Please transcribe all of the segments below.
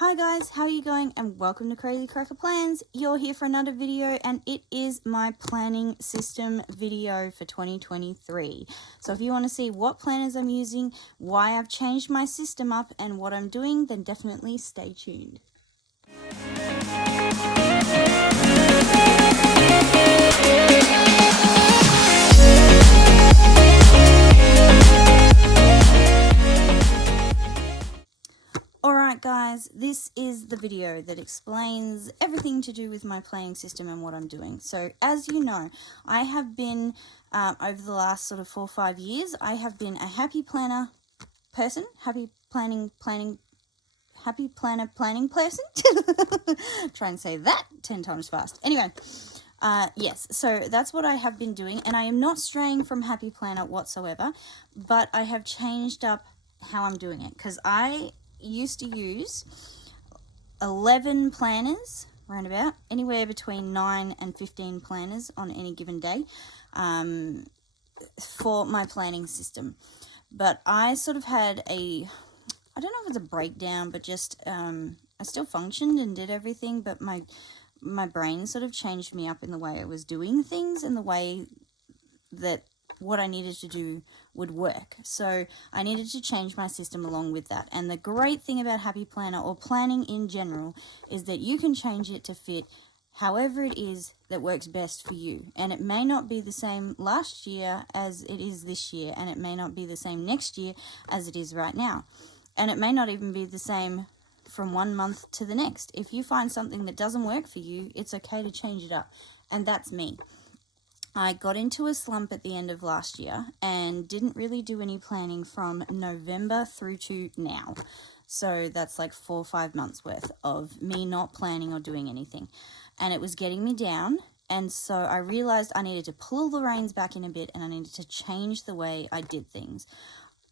Hi guys, how are you going? And welcome to Crazy Cracker Plans. You're here for another video and it is my planning system video for 2023. So if you want to see what planners I'm using, why I've changed my system up and what I'm doing, then definitely stay tuned. Alright guys, this is the video that explains everything to do with my planning system and what I'm doing. So as you know, I have been, over the last sort of 4 or 5 years, I have been a happy planner person, happy planner planning person. Try and say that 10 times fast. Anyway, yes, so that's what I have been doing, and I am not straying from happy planner whatsoever, but I have changed up how I'm doing it, because I used to use 11 planners, roundabout, anywhere between 9 and 15 planners on any given day, for my planning system. But I sort of had I don't know if it's a breakdown, but just, I still functioned and did everything, but my brain sort of changed me up in the way I was doing things and the way that what I needed to do would work. So I needed to change my system along with that. And the great thing about Happy Planner or planning in general is that you can change it to fit however it is that works best for you. And it may not be the same last year as it is this year, and it may not be the same next year as it is right now. And it may not even be the same from one month to the next. If you find something that doesn't work for you, it's okay to change it up. And that's me. I got into a slump at the end of last year and didn't really do any planning from November through to now. So that's like 4 or 5 months worth of me not planning or doing anything. And it was getting me down. And so I realized I needed to pull the reins back in a bit and I needed to change the way I did things.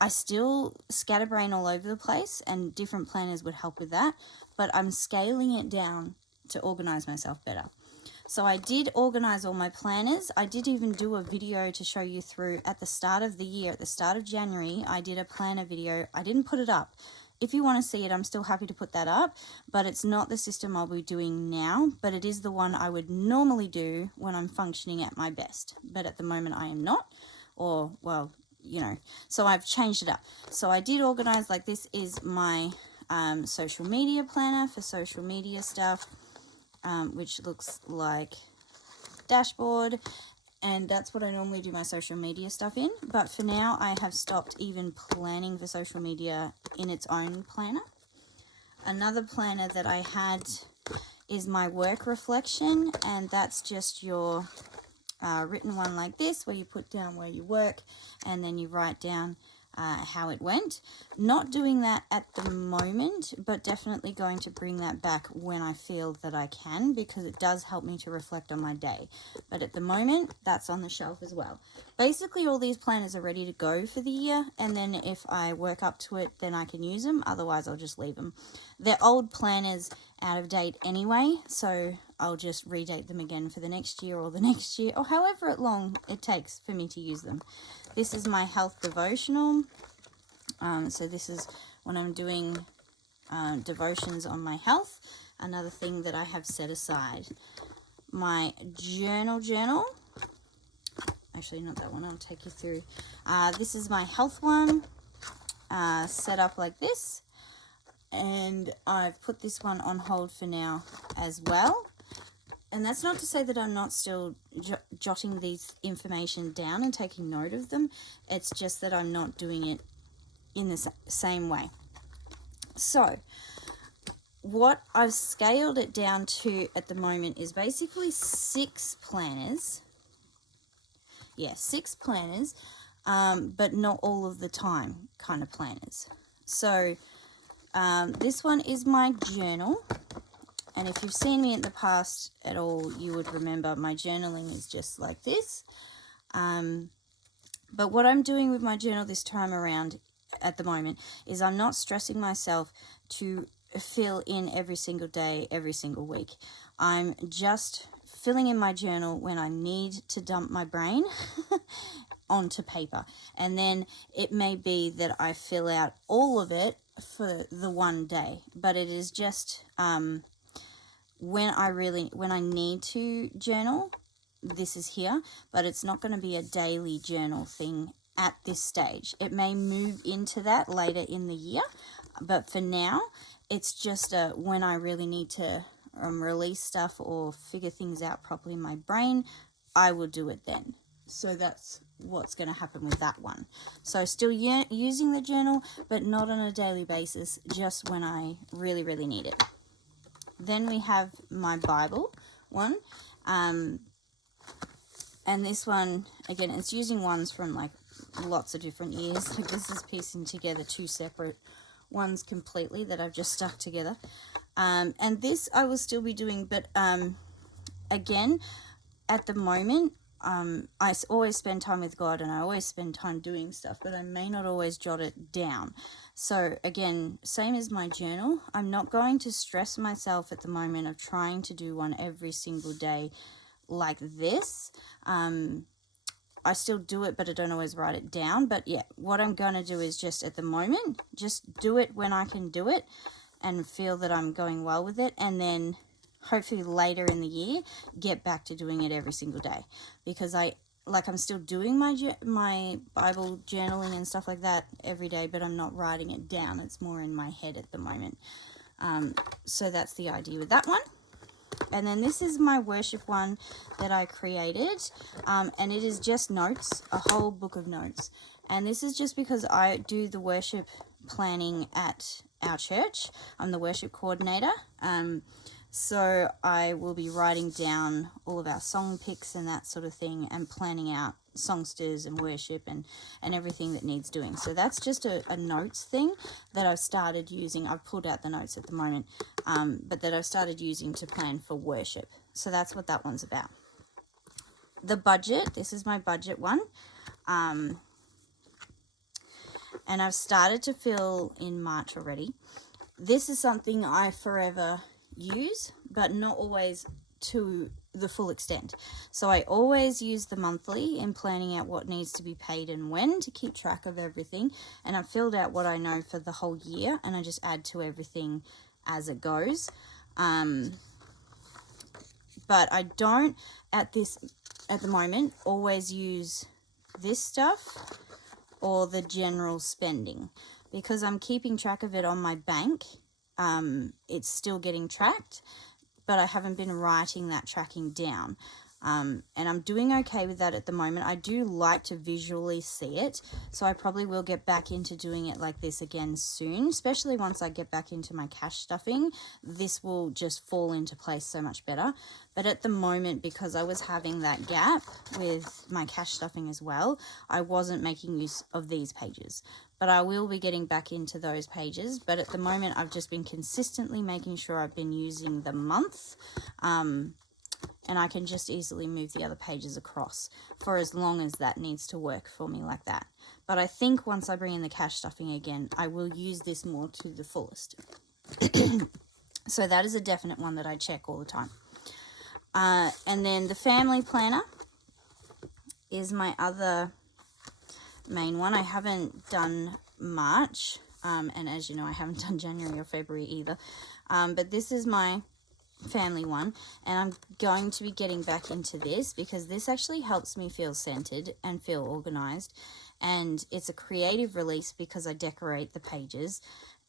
I still scatterbrain all over the place, and different planners would help with that, but I'm scaling it down to organize myself better. So I did organize all my planners. I did even do a video to show you through at the start of the year, at the start of January. I did a planner video. I didn't put it up. If you want to see it, I'm still happy to put that up, but it's not the system I'll be doing now, but it is the one I would normally do when I'm functioning at my best. But at the moment I am not, or, well, you know, so I've changed it up. So I did organize, like, this is my social media planner for social media stuff. Which looks like dashboard, and that's what I normally do my social media stuff in. But for now, I have stopped even planning for social media in its own planner. Another planner that I had is my work reflection, and that's just your written one like this, where you put down where you work and then you write down how it went. Not doing that at the moment, but definitely going to bring that back when I feel that I can, because it does help me to reflect on my day. But at the moment, that's on the shelf as well. Basically, all these planners are ready to go for the year, and then if I work up to it, then I can use them. Otherwise, I'll just leave them. They're old planners, out of date anyway, so I'll just redate them again for the next year or the next year, or however long it takes for me to use them. This is my health devotional. So this is when I'm doing devotions on my health. Another thing that I have set aside. My journal. Actually, not that one. I'll take you through. This is my health one, set up like this. And I've put this one on hold for now as well. And that's not to say that I'm not still jotting these information down and taking note of them. It's just that I'm not doing it in the same way. So what I've scaled it down to at the moment is basically 6 planners. Yeah, 6 planners, but not all of the time kind of planners. So this one is my journal. And if you've seen me in the past at all, you would remember my journaling is just like this. But what I'm doing with my journal this time around at the moment is I'm not stressing myself to fill in every single day, every single week. I'm just filling in my journal when I need to dump my brain onto paper. And then it may be that I fill out all of it for the one day, but it is just when I need to journal, this is here, but it's not going to be a daily journal thing at this stage. It may move into that later in the year, but for now, it's just when I really need to release stuff or figure things out properly in my brain, I will do it then. So that's what's going to happen with that one. So still using the journal, but not on a daily basis, just when I really, really need it. Then we have my Bible one. And this one, again, it's using ones from like lots of different years. Like this is piecing together two separate ones completely that I've just stuck together. And this I will still be doing, but again, at the moment, I always spend time with God and I always spend time doing stuff, but I may not always jot it down. So again, same as my journal, I'm not going to stress myself at the moment of trying to do one every single day like this. I still do it, but I don't always write it down. But yeah, what I'm going to do is just at the moment, just do it when I can do it and feel that I'm going well with it. And then hopefully later in the year, get back to doing it every single day. Because I'm still doing my Bible journaling and stuff like that every day, but I'm not writing it down. It's more in my head at the moment. So that's the idea with that one. And then this is my worship one that I created, and it is just notes, a whole book of notes. And this is just because I do the worship planning at our church. I'm the worship coordinator, so I will be writing down all of our song picks and that sort of thing, and planning out songsters and worship and everything that needs doing. So that's just a notes thing that I've started using. I've pulled out the notes at the moment, but that I've started using to plan for worship. So that's what that one's about. The budget, this is my budget one. And I've started to fill in March already. This is something I forever use, but not always to the full extent. So I always use the monthly in planning out what needs to be paid and when, to keep track of everything. And I've filled out what I know for the whole year, and I just add to everything as it goes. But I don't at the moment always use this stuff or the general spending, because I'm keeping track of it on my bank. It's still getting tracked, but I haven't been writing that tracking down. And I'm doing okay with that at the moment. I do like to visually see it, so I probably will get back into doing it like this again soon, especially once I get back into my cash stuffing. This will just fall into place so much better. But at the moment, because I was having that gap with my cash stuffing as well, I wasn't making use of these pages. But I will be getting back into those pages. But at the moment, I've just been consistently making sure I've been using the month, and I can just easily move the other pages across for as long as that needs to work for me like that. But I think once I bring in the cash stuffing again, I will use this more to the fullest. So that is a definite one that I check all the time. And then the family planner is my other main one. I haven't done March, and as you know, I haven't done January or February either. But this is my family one, and I'm going to be getting back into this because this actually helps me feel centered and feel organized, and it's a creative release because I decorate the pages.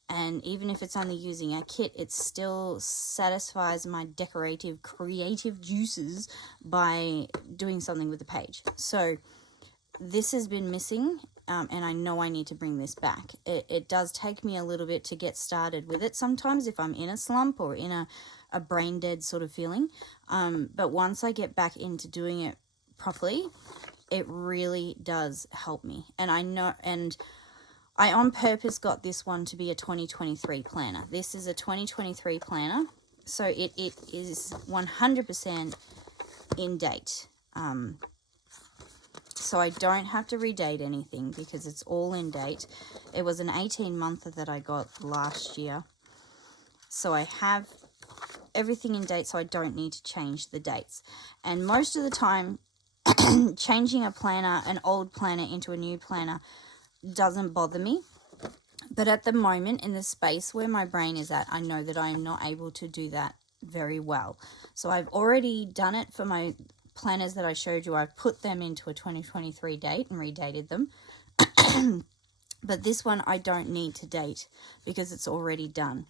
And even if it's only using a kit, it still satisfies my creative juices by doing something with the page. So this has been missing, and I know I need to bring this back. It does take me a little bit to get started with it sometimes if I'm in a slump or in a brain dead sort of feeling. But once I get back into doing it properly, it really does help me. And I know, and I on purpose got this one to be a 2023 planner. This is a 2023 planner, so it is 100% in date. So I don't have to redate anything because it's all in date. It was an 18-monther that I got last year. So I have everything in date, so I don't need to change the dates. And most of the time, changing a planner, an old planner into a new planner, doesn't bother me But at the moment, in the space where my brain is at, I know that I am not able to do that very well. So I've already done it for my planners that I showed you. I've put them into a 2023 date and redated them. But this one I don't need to date because it's already done.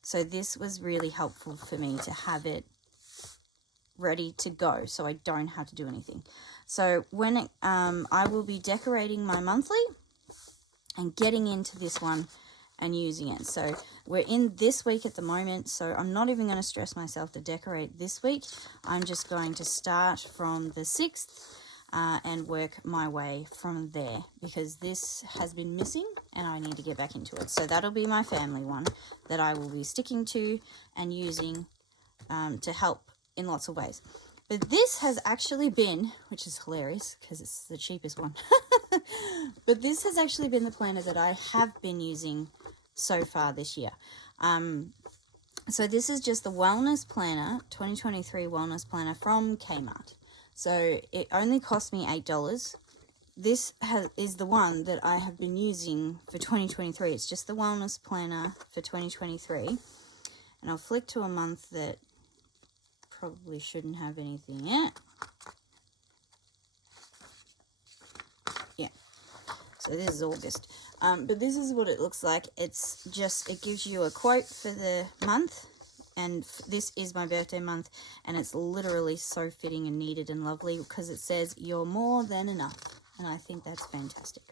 So this was really helpful for me to have it ready to go so I don't have to do anything. So when I will be decorating my monthly and getting into this one and using it. So we're in this week at the moment, so I'm not even going to stress myself to decorate this week. I'm just going to start from the 6th and work my way from there, because this has been missing and I need to get back into it. So that'll be my family one that I will be sticking to and using to help in lots of ways. But this has actually been, which is hilarious because it's the cheapest one, but this has actually been the planner that I have been using so far this year. So this is just the Wellness Planner, 2023 Wellness Planner from Kmart. So it only cost me $8. This is the one that I have been using for 2023. It's just the Wellness Planner for 2023. And I'll flick to a month that probably shouldn't have anything yet. Yeah. So this is August. But this is what it looks like. It's just, it gives you a quote for the month. And this is my birthday month, and it's literally so fitting and needed and lovely because it says you're more than enough, and I think that's fantastic.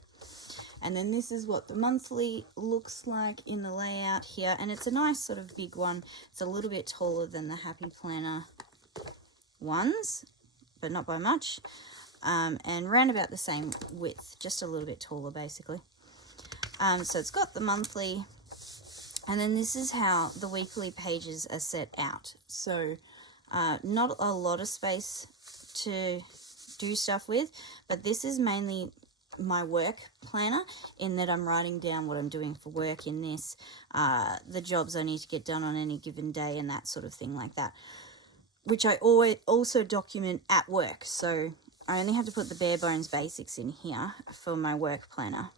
And then this is what the monthly looks like in the layout here, and it's a nice sort of big one. It's a little bit taller than the Happy Planner ones, but not by much, and round about the same width, just a little bit taller basically. So it's got the monthly. And then this is how the weekly pages are set out. So not a lot of space to do stuff with, but this is mainly my work planner, in that I'm writing down what I'm doing for work in this, the jobs I need to get done on any given day and that sort of thing like that, which I always also document at work. So I only have to put the bare bones basics in here for my work planner.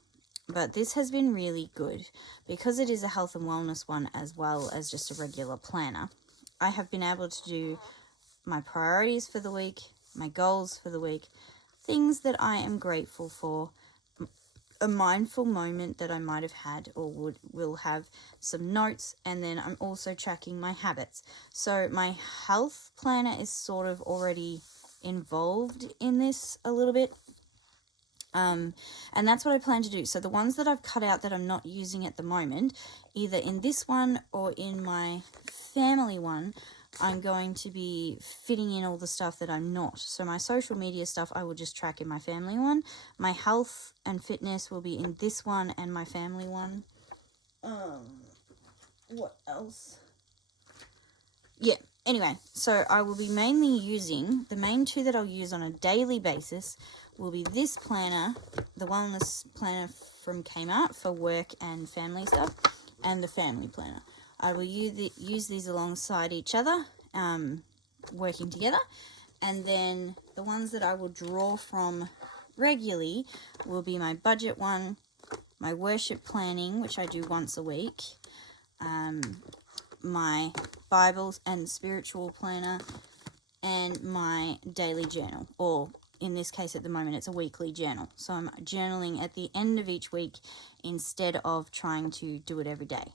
But this has been really good because it is a health and wellness one as well as just a regular planner. I have been able to do my priorities for the week, my goals for the week, things that I am grateful for, a mindful moment that I might have had or will have, some notes, and then I'm also tracking my habits. So my health planner is sort of already involved in this a little bit. And that's what I plan to do. So the ones that I've cut out that I'm not using at the moment, either in this one or in my family one, I'm going to be fitting in all the stuff that I'm not. So my social media stuff I will just track in my family one. My health and fitness will be in this one and my family one. What else? Yeah, anyway, so I will be mainly using, the main two that I'll use on a daily basis will be this planner, the Wellness Planner from Kmart for work and family stuff, and the Family Planner. I will use these alongside each other, working together, and then the ones that I will draw from regularly will be my budget one, my worship planning, which I do once a week, my Bibles and spiritual planner, and my daily journal, or in this case at the moment it's a weekly journal. So I'm journaling at the end of each week instead of trying to do it every day.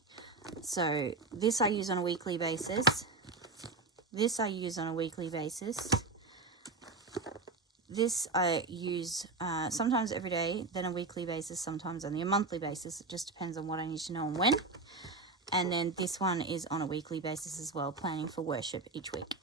So this I use on a weekly basis. This I use on a weekly basis. This I use sometimes every day, then a weekly basis, sometimes only a monthly basis. It just depends on what I need to know and when. And then this one is on a weekly basis as well, planning for worship each week.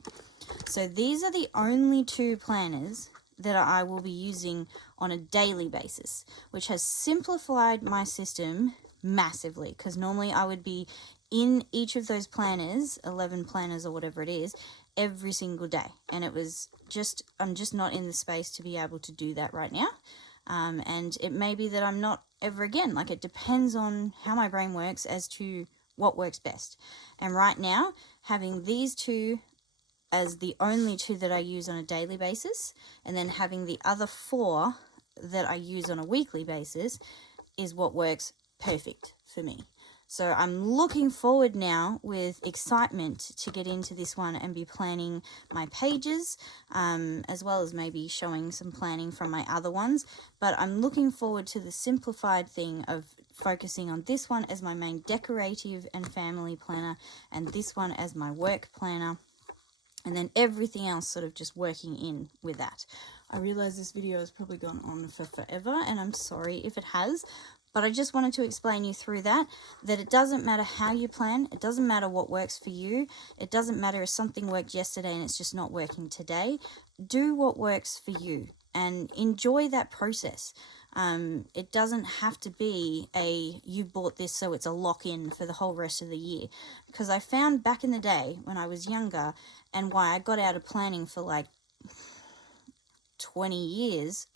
So these are the only two planners that I will be using on a daily basis, which has simplified my system massively, because normally I would be in each of those planners, 11 planners or whatever it is, every single day. And it was just, I'm just not in the space to be able to do that right now. And it may be that I'm not ever again. Like, it depends on how my brain works as to what works best. And right now, having these two as the only two that I use on a daily basis, and then having the other four that I use on a weekly basis, is what works perfect for me. So I'm looking forward now with excitement to get into this one and be planning my pages, as well as maybe showing some planning from my other ones. But I'm looking forward to the simplified thing of focusing on this one as my main decorative and family planner, and this one as my work planner, and then everything else sort of just working in with that. I realize this video has probably gone on for forever, and I'm sorry if it has, but I just wanted to explain you through that it doesn't matter how you plan, it doesn't matter what works for you, it doesn't matter if something worked yesterday and it's just not working today. Do what works for you and enjoy that process. It doesn't have to be you bought this so it's a lock-in for the whole rest of the year, because I found back in the day when I was younger, and why I got out of planning for like 20 years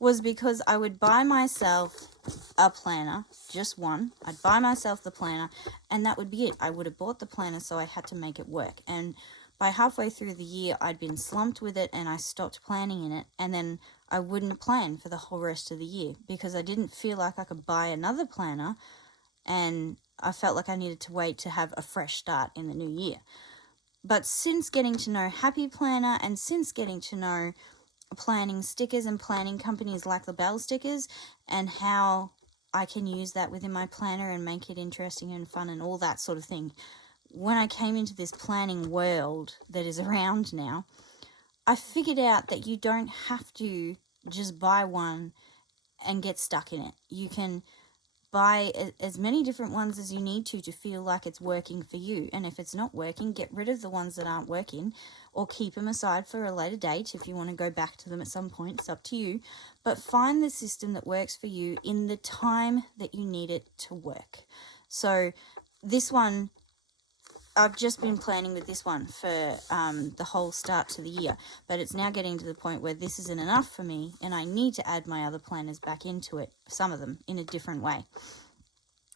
was because I would buy myself a planner, just one. I'd buy myself the planner, and that would be it. I would have bought the planner, so I had to make it work. And by halfway through the year, I'd been slumped with it, and I stopped planning in it, and then I wouldn't plan for the whole rest of the year because I didn't feel like I could buy another planner, and I felt like I needed to wait to have a fresh start in the new year. But since getting to know Happy Planner, and since getting to know planning stickers and planning companies like the Bell stickers, and how I can use that within my planner and make it interesting and fun and all that sort of thing, when I came into this planning world that is around now, I figured out that you don't have to just buy one and get stuck in it. You can buy as many different ones as you need to feel like it's working for you. And if it's not working, get rid of the ones that aren't working, or keep them aside for a later date if you want to go back to them at some point. It's up to you. But find the system that works for you in the time that you need it to work. So this one, I've just been planning with this one for the whole start to the year, but it's now getting to the point where this isn't enough for me, and I need to add my other planners back into it, some of them in a different way.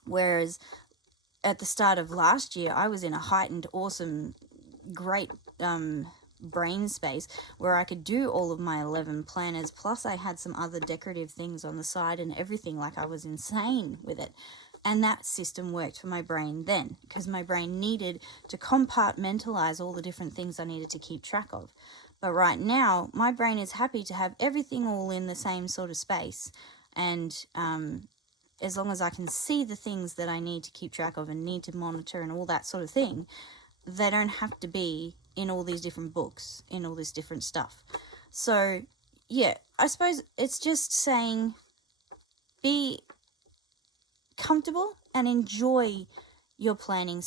Whereas at the start of last year, I was in a heightened, awesome, great brain space where I could do all of my 11 planners, plus I had some other decorative things on the side and everything. Like, I was insane with it. And that system worked for my brain then, because my brain needed to compartmentalize all the different things I needed to keep track of. But right now, my brain is happy to have everything all in the same sort of space. And as long as I can see the things that I need to keep track of and need to monitor and all that sort of thing, they don't have to be in all these different books, in all this different stuff. So, yeah, I suppose it's just saying, be comfortable and enjoy your planning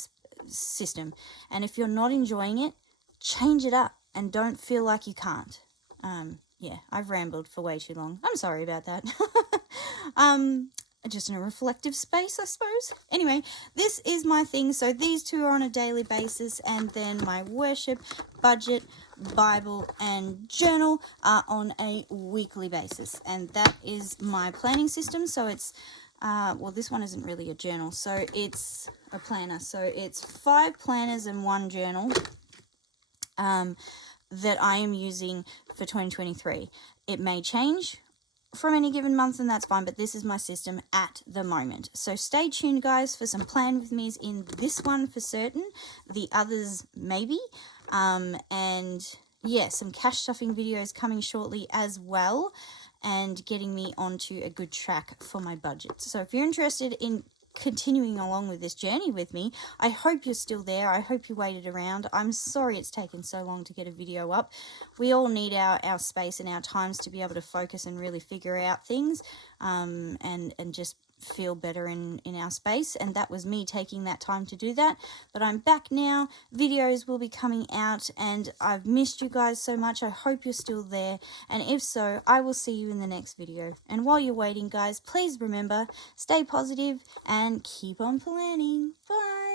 system. And if you're not enjoying it, change it up and don't feel like you can't. Yeah, I've rambled for way too long. I'm sorry about that. Just in a reflective space, I suppose. Anyway, this is my thing. So these two are on a daily basis, and then my worship, budget, Bible, and journal are on a weekly basis. And that is my planning system. So it's well, this one isn't really a journal, so it's a planner. So it's 5 planners and 1 journal that I am using for 2023. It may change from any given month, and that's fine, but this is my system at the moment. So stay tuned, guys, for some plan with me's in this one for certain. The others maybe. And yeah, some cash stuffing videos coming shortly as well, and getting me onto a good track for my budget. So if you're interested in continuing along with this journey with me, I hope you're still there. I hope you waited around. I'm sorry it's taken so long to get a video up. We all need our space and our times to be able to focus and really figure out things, and just feel better in our space, and that was me taking that time to do that. But I'm back now. Videos will be coming out, and I've missed you guys so much. I hope you're still there, and if so, I will see you in the next video. And while you're waiting, guys, please remember, stay positive and keep on planning. Bye.